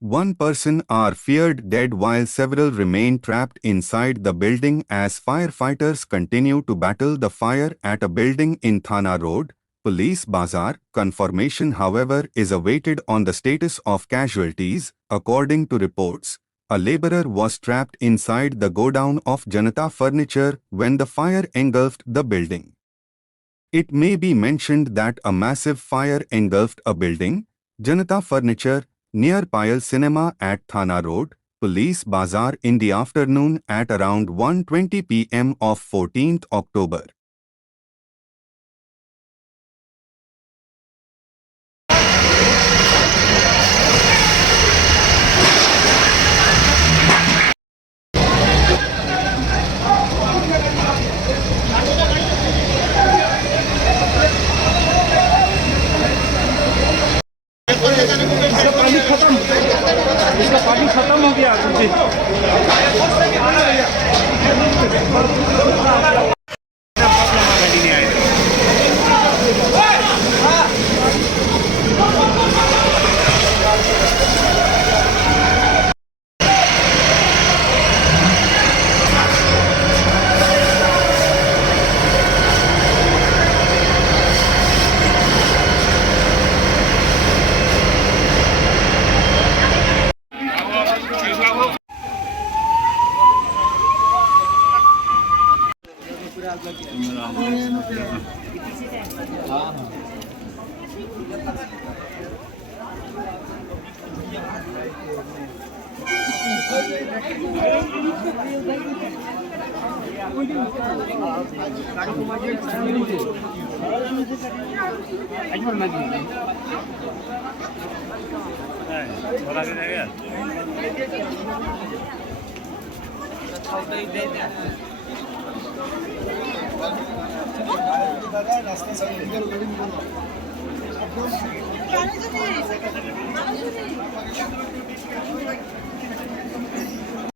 One person are feared dead while several remain trapped inside the building as firefighters continue to battle the fire at a building in Thana Road, Police Bazar. Confirmation, however, is awaited on the status of casualties. According to reports, a laborer was trapped inside the godown of Janata Furniture when the fire engulfed the building. It may be mentioned that a massive fire engulfed a building, Janata Furniture, near Payal Cinema at Thana Road, Police Bazar in the afternoon at around 1:20 p.m. of 14th October. इसका पानी खत्म हो गया जी। রাস্তা